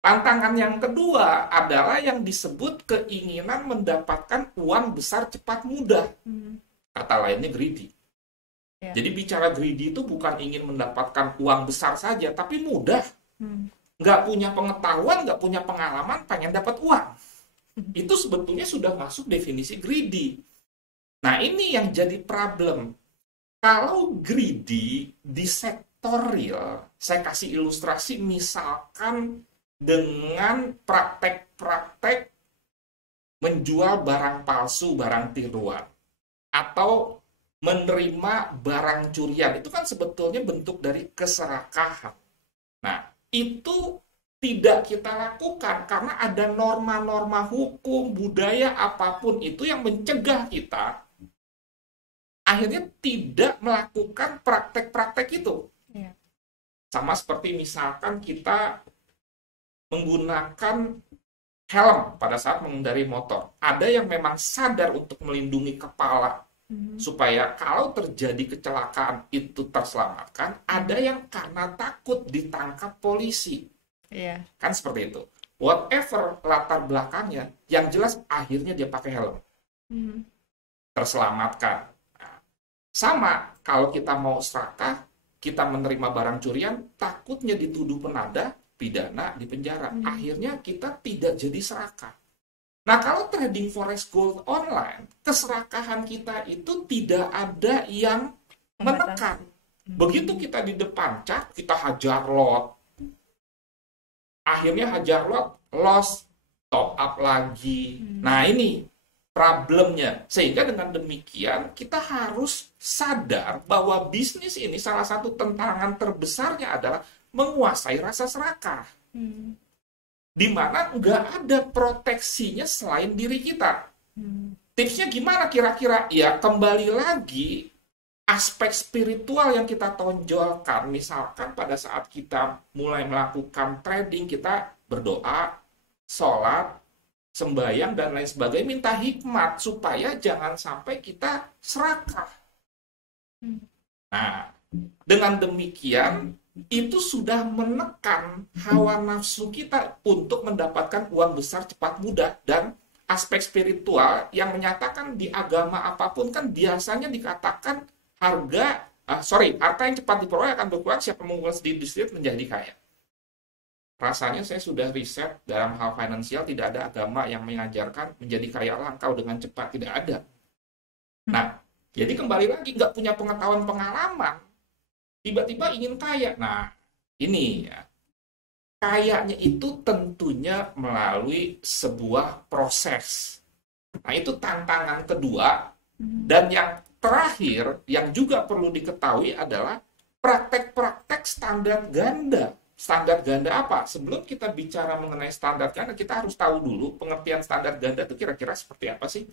Tantangan yang kedua adalah yang disebut keinginan mendapatkan uang besar cepat mudah. Hmm. Kata lainnya greedy. Ya. Jadi bicara greedy itu bukan ingin mendapatkan uang besar saja, tapi mudah. Hmm. Nggak punya pengetahuan, nggak punya pengalaman, pengen dapat uang. Itu sebetulnya sudah masuk definisi greedy. Nah, ini yang jadi problem. Kalau greedy di sektor real, saya kasih ilustrasi misalkan dengan praktek-praktek menjual barang palsu, barang tiruan, atau menerima barang curian. Itu kan sebetulnya bentuk dari keserakahan. Nah, itu tidak kita lakukan karena ada norma-norma hukum, budaya, apapun itu yang mencegah kita akhirnya tidak melakukan praktek-praktek itu. Ya. Sama seperti misalkan kita menggunakan helm pada saat mengendari motor. Ada yang memang sadar untuk melindungi kepala Hmm. supaya kalau terjadi kecelakaan itu terselamatkan. Ada yang karena takut ditangkap polisi. Iya. Kan seperti itu. Whatever latar belakangnya, yang jelas akhirnya dia pakai helm. Hmm. Terselamatkan. Nah, sama kalau kita mau serakah, kita menerima barang curian, takutnya dituduh penada, pidana, di penjara. Hmm. Akhirnya kita tidak jadi serakah. Nah, kalau trading forex gold online, keserakahan kita itu tidak ada yang Pembatas. menekan. Begitu kita di depan cak, kita hajar lot. Akhirnya hajar lot, loss, top up lagi. Nah, ini problemnya. Sehingga dengan demikian, kita harus sadar bahwa bisnis ini salah satu tantangan terbesarnya adalah menguasai rasa serakah. Hmm. Di mana nggak ada proteksinya selain diri kita. Hmm. Tipsnya gimana kira-kira? Ya kembali lagi aspek spiritual yang kita tonjolkan. Misalkan pada saat kita mulai melakukan trading, kita berdoa, sholat, sembahyang, dan lain sebagainya. Minta hikmat supaya jangan sampai kita serakah. Hmm. Nah, dengan demikian itu sudah menekan hawa nafsu kita untuk mendapatkan uang besar cepat mudah. Dan aspek spiritual yang menyatakan di agama apapun kan biasanya dikatakan harta yang cepat diperoleh akan berkurang, siapa mengumpulkan sedikit menjadi kaya. Rasanya saya sudah riset dalam hal finansial, tidak ada agama yang mengajarkan menjadi kaya langkau dengan cepat, tidak ada. Nah, jadi kembali lagi nggak punya pengetahuan pengalaman, tiba-tiba ingin kaya. Nah, ini ya. Kayaknya itu tentunya melalui sebuah proses. Nah, itu tantangan kedua. Dan yang terakhir, yang juga perlu diketahui adalah praktek-praktek standar ganda. Standar ganda apa? Sebelum kita bicara mengenai standar ganda, kita harus tahu dulu pengertian standar ganda itu kira-kira seperti apa sih?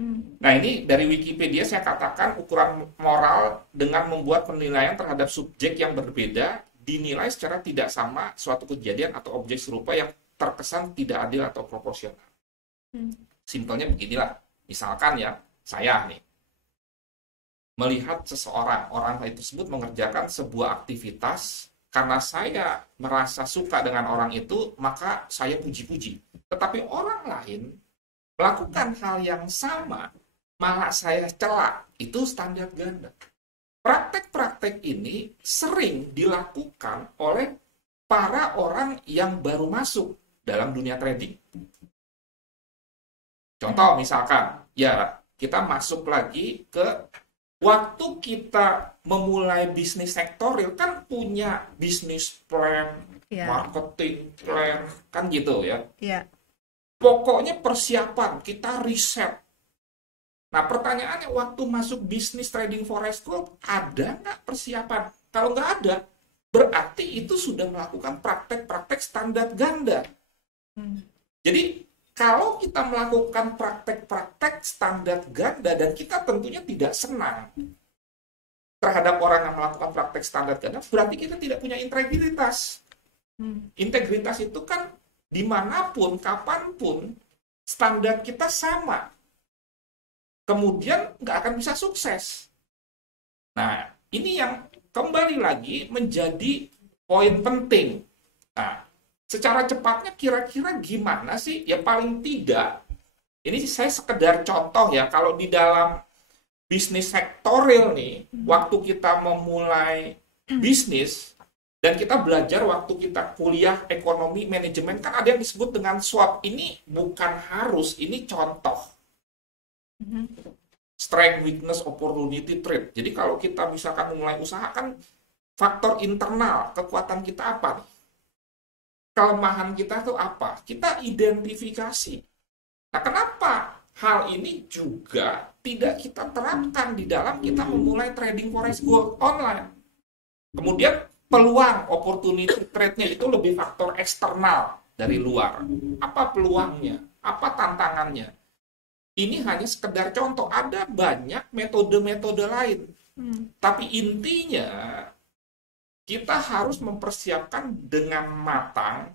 Hmm. Nah, ini dari Wikipedia saya katakan ukuran moral dengan membuat penilaian terhadap subjek yang berbeda dinilai secara tidak sama suatu kejadian atau objek serupa yang terkesan tidak adil atau proporsional. Hmm. Simpelnya beginilah. Misalkan ya, saya nih melihat seseorang, orang lain tersebut mengerjakan sebuah aktivitas, karena saya merasa suka dengan orang itu, maka saya puji-puji. Tetapi orang lain melakukan hal yang sama, malah saya celak. Itu standar ganda. Praktek-praktek ini sering dilakukan oleh para orang yang baru masuk dalam dunia trading. Contoh misalkan, ya kita masuk lagi ke waktu kita memulai bisnis sektorial kan punya bisnis plan, Ya. marketing plan, kan gitu ya. Ya. Pokoknya persiapan, kita riset. Nah, pertanyaannya waktu masuk bisnis trading forex group, ada nggak persiapan? Kalau nggak ada, berarti itu sudah melakukan praktek-praktek standar ganda. Jadi, kalau kita melakukan praktek-praktek standar ganda, dan kita tentunya tidak senang terhadap orang yang melakukan praktek standar ganda, berarti kita tidak punya integritas. Integritas itu kan dimanapun, kapanpun, standar kita sama. Kemudian nggak akan bisa sukses. Nah, ini yang kembali lagi menjadi poin penting. Nah, Secara cepatnya kira-kira gimana sih? Ya paling tidak, ini saya sekedar contoh ya, kalau di dalam bisnis sektorial nih, waktu kita memulai bisnis, dan kita belajar waktu kita kuliah ekonomi manajemen, kan ada yang disebut dengan SWOT. Ini bukan harus, ini contoh. Strength, weakness, opportunity, threat. Jadi kalau kita misalkan memulai usaha, kan faktor internal, kekuatan kita apa nih? Kelemahan kita tuh apa? Kita identifikasi. Nah, kenapa hal ini juga tidak kita terapkan di dalam kita memulai trading forex gold online? Kemudian peluang, opportunity trade-nya itu lebih faktor eksternal dari luar. Apa peluangnya? Apa tantangannya? Ini hanya sekedar contoh. Ada banyak metode-metode lain. Tapi intinya kita harus mempersiapkan dengan matang,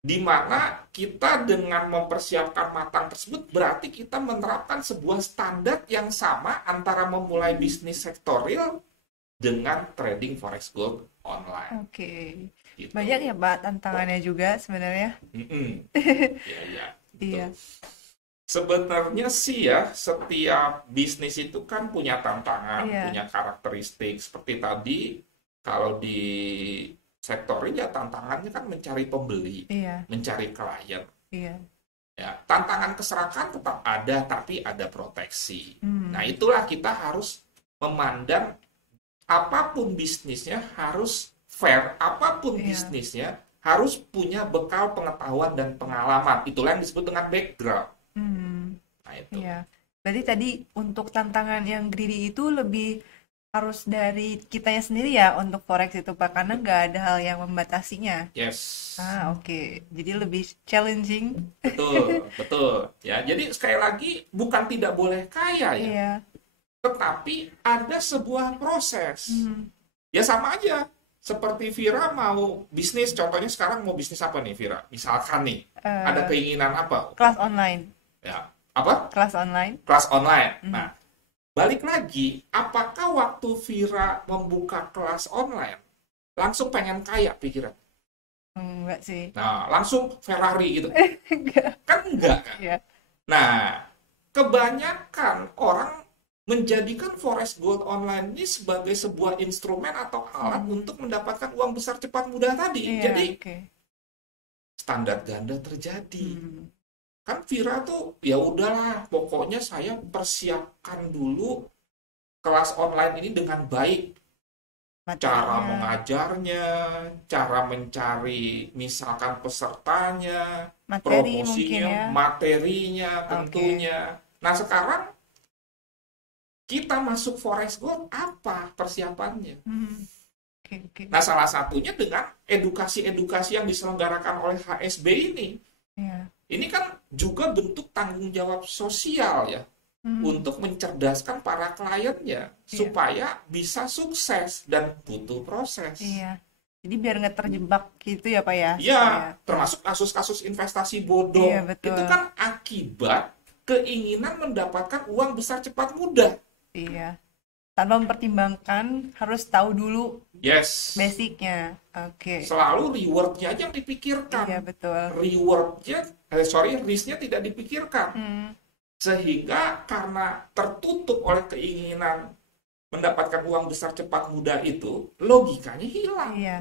di mana kita dengan mempersiapkan matang tersebut berarti kita menerapkan sebuah standar yang sama antara memulai bisnis sektorial dengan trading forex gold online. Oke. Gitu. Banyak ya Pak tantangannya juga sebenarnya. Iya. Iya. Sebenarnya sih ya, setiap bisnis itu kan punya tantangan, Iya. punya karakteristik. Seperti tadi, kalau di sektor ini ya tantangannya kan mencari pembeli, Iya. mencari klien. Iya. Ya, tantangan keserakan tetap ada, tapi ada proteksi. Hmm. Nah, itulah kita harus memandang apapun bisnisnya harus fair, apapun Iya. bisnisnya harus punya bekal pengetahuan dan pengalaman. Itulah yang disebut dengan background. Nah, itu. Iya. Berarti tadi untuk tantangan yang greedy itu lebih harus dari kitanya sendiri ya untuk forex itu Pak, karena nggak ada hal yang membatasinya. Yes. Oke. Jadi lebih challenging. Betul. Ya, jadi sekali lagi bukan tidak boleh kaya ya, Iya. tetapi ada sebuah proses. Ya sama aja. Seperti Vira mau bisnis, contohnya sekarang mau bisnis apa nih Vira? Misalkan nih, ada keinginan apa? Kelas online. Ya, apa? Kelas online. Kelas online. Nah, balik lagi, apakah waktu Vira membuka kelas online, langsung pengen kaya pikiran? Enggak sih. Nah, langsung Ferrari gitu. Enggak. Kan enggak kan? Iya. Nah, kebanyakan orang menjadikan forex gold online ini sebagai sebuah instrumen atau alat untuk mendapatkan uang besar cepat mudah tadi. Iya, Jadi, oke. standar ganda terjadi. Kan Vira tuh ya udahlah, pokoknya saya persiapkan dulu kelas online ini dengan baik. Cara Materinya. mengajarnya, cara mencari misalkan pesertanya, Materi mungkin promosinya, ya. materinya Oke. tentunya. Nah, sekarang kita masuk forex gold, apa persiapannya? Oke. Nah, salah satunya dengan edukasi-edukasi yang diselenggarakan oleh HSB ini. Iya. Ini kan juga bentuk tanggung jawab sosial ya, untuk mencerdaskan para kliennya supaya bisa sukses dan butuh proses. Iya. Jadi biar nggak terjebak gitu ya Pak ya. Ya, supaya- termasuk kasus-kasus investasi bodong. Iya, betul. Itu kan akibat keinginan mendapatkan uang besar cepat mudah. Iya. Tanpa mempertimbangkan harus tahu dulu Yes. basicnya. Oke. Selalu reward-nya aja yang dipikirkan. Iya betul. Risk-nya tidak dipikirkan. Sehingga karena tertutup oleh keinginan mendapatkan uang besar cepat mudah itu, logikanya hilang. Iya.